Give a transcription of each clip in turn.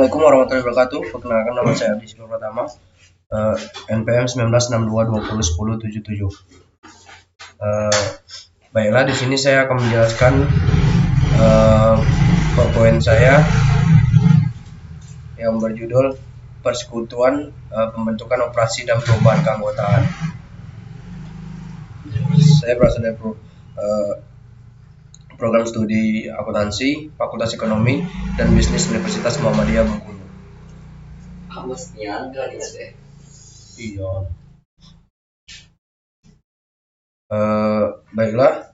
Assalamualaikum warahmatullahi wabarakatuh. Perkenalkan, nama saya Abdi Sibur Pratama, NPM 1962201077. Baiklah, di sini saya akan menjelaskan poin saya yang berjudul Persekutuan, Pembentukan Operasi dan Perubahan Keanggotaan. Saya berasal dari program studi akuntansi, Fakultas Ekonomi dan Bisnis Universitas Muhammadiyah Bengkulu. Iya. Baiklah,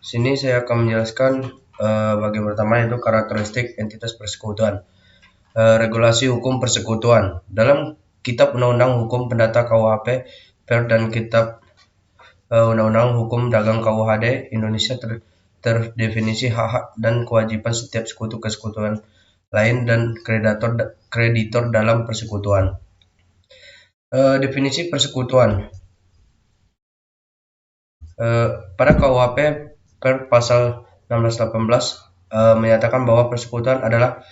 sini saya akan menjelaskan bagian pertama, yaitu karakteristik entitas persekutuan. Regulasi hukum persekutuan. Dalam Kitab Undang-Undang Hukum Perdata KUHP Per dan Kitab Undang-Undang Hukum Dagang KUHD Indonesia terdefinisi hak dan kewajiban setiap sekutu kesekutuan lain dan kreditor dalam persekutuan. Definisi persekutuan. Pada KUHP Per pasal 1618 menyatakan bahwa persekutuan adalah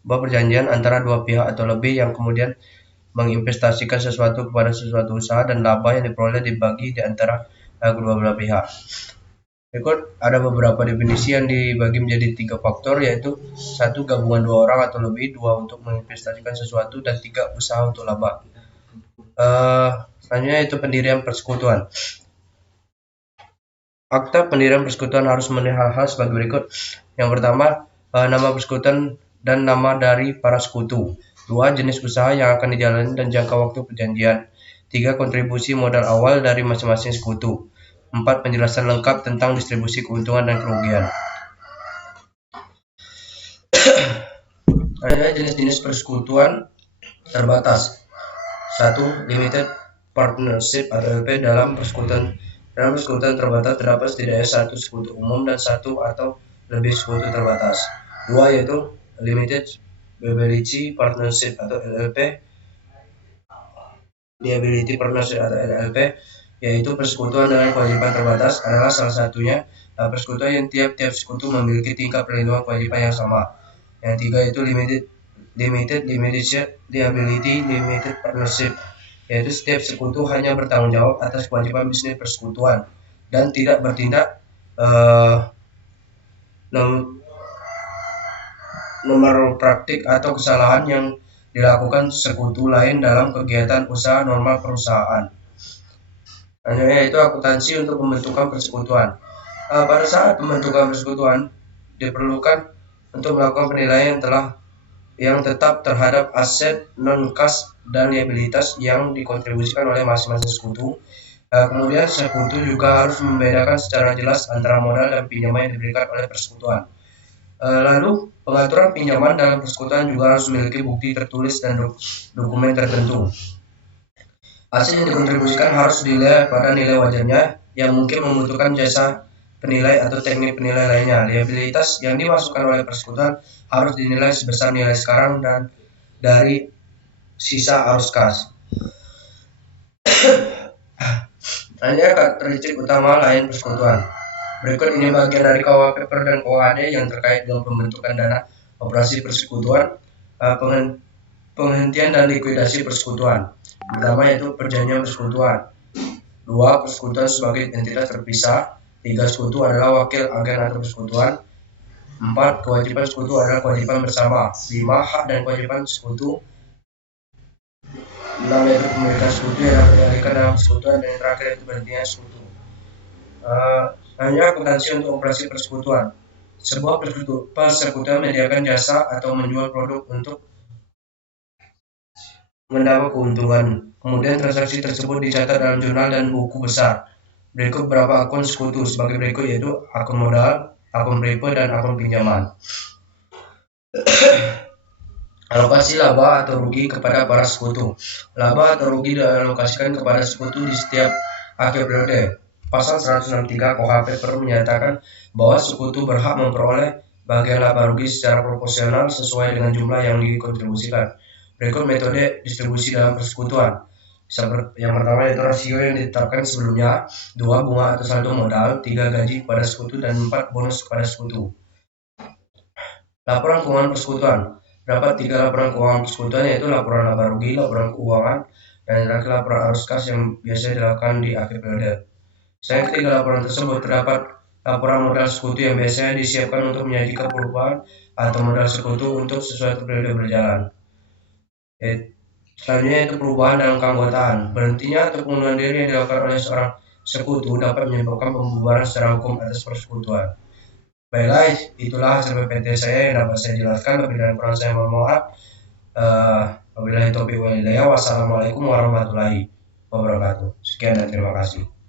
bahwa perjanjian antara dua pihak atau lebih yang kemudian menginvestasikan sesuatu kepada sesuatu usaha dan laba yang diperoleh dibagi di antara kedua belah pihak. Berikut ada beberapa definisi yang dibagi menjadi 3 faktor, yaitu 1. Gabungan 2 orang atau lebih, 2. Untuk menginvestasikan sesuatu, dan 3. Usaha untuk laba. Selanjutnya itu pendirian persekutuan. Akta pendirian persekutuan harus memenuhi hal-hal sebagai berikut. Yang pertama, nama persekutuan dan nama dari para sekutu. 2. Jenis usaha yang akan dijalani dan jangka waktu perjanjian. 3. Kontribusi modal awal dari masing-masing sekutu. 4. Penjelasan lengkap tentang distribusi keuntungan dan kerugian. Ada jenis-jenis persekutuan terbatas. 1. Limited partnership atau LP. Dalam persekutuan terbatas terdapat setidaknya 1 sekutu umum dan 1 atau lebih sekutu terbatas. 2. Yaitu Limited Liability Partnership atau LLP. Liability Partnership atau LLP yaitu persekutuan dengan kewajiban terbatas, adalah salah satunya persekutuan yang tiap-tiap sekutu memiliki tingkat perlindungan kewajiban yang sama. Yang 3 yaitu Limited Liability Limited Partnership, yaitu setiap sekutu hanya bertanggung jawab atas kewajiban bisnis persekutuan dan tidak bertindak nomor praktik atau kesalahan yang dilakukan sekutu lain dalam kegiatan usaha normal perusahaan. Yaitu akuntansi untuk pembentukan persekutuan. Pada saat pembentukan persekutuan diperlukan untuk melakukan penilaian yang tetap terhadap aset non-kas dan liabilitas yang dikontribusikan oleh masing-masing sekutu. Kemudian sekutu juga harus membedakan secara jelas antara modal dan pinjaman yang diberikan oleh persekutuan. Lalu pengaturan pinjaman dalam persekutuan juga harus memiliki bukti tertulis dan dokumen tertentu. Hasil yang dikontribusikan harus dinilai pada nilai wajarnya yang mungkin membutuhkan jasa penilai atau teknik penilai lainnya. Liabilitas yang dimasukkan oleh persekutuan harus dinilai sebesar nilai sekarang dan dari sisa arus kas. Hanya karakteristik utama lain persekutuan. Berikut ini bagian dari KUHP Per dan KUHD yang terkait dengan pembentukan dana operasi persekutuan, penghentian dan likuidasi persekutuan. Pertama yaitu perjanjian persekutuan. 2. Persekutuan sebagai entitas terpisah. 3. Sekutu adalah wakil agen atau persekutuan. 4. Kewajiban sekutu adalah kewajiban bersama. 5. Hak dan kewajiban sekutu. 6. Yaitu pemilikan sekutu yang dapat dialihkan dalam persekutuan. Dan yang terakhir yaitu berhentinya sekutu. Hanya akuntansi untuk operasi persekutuan. Sebuah persekutuan menyediakan jasa atau menjual produk untuk mendapat keuntungan. Kemudian transaksi tersebut dicatat dalam jurnal dan buku besar. Berikut beberapa akun sekutu sebagai berikut, yaitu akun modal, akun prepe, dan akun pinjaman. Alokasi laba atau rugi kepada para sekutu. Laba atau rugi dialokasikan kepada sekutu di setiap akhir periode. Pasal 163 KUHP Per menyatakan bahwa sekutu berhak memperoleh bagian laba rugi secara proporsional sesuai dengan jumlah yang dikontribusikan. Berikut metode distribusi dalam persekutuan. Yang pertama yaitu rasio yang ditetapkan sebelumnya. 2. Bunga atau saldo modal. 3. Gaji kepada sekutu. Dan 4. Bonus kepada sekutu. Laporan keuangan persekutuan. Dapat 3 laporan keuangan persekutuan, yaitu laporan laba rugi, laporan keuangan, dan terakhir laporan arus kas yang biasa dilakukan di akhir periode. Selain ketiga laporan tersebut, terdapat laporan modal sekutu yang biasanya disiapkan untuk menyajikan perubahan atau modal sekutu untuk sesuatu periode berjalan. Selanjutnya itu perubahan dalam keanggotaan. Berhentinya atau pengunduran diri yang dilakukan oleh seorang sekutu dapat menyebabkan pembubaran secara hukum atas persekutuan. Baiklah, itulah hasil PPT saya yang dapat saya jelaskan. Lebih dan kurang saya mohon maaf. Wabillahi taufiq wal hidayah. Wassalamualaikum warahmatullahi wabarakatuh. Sekian dan terima kasih.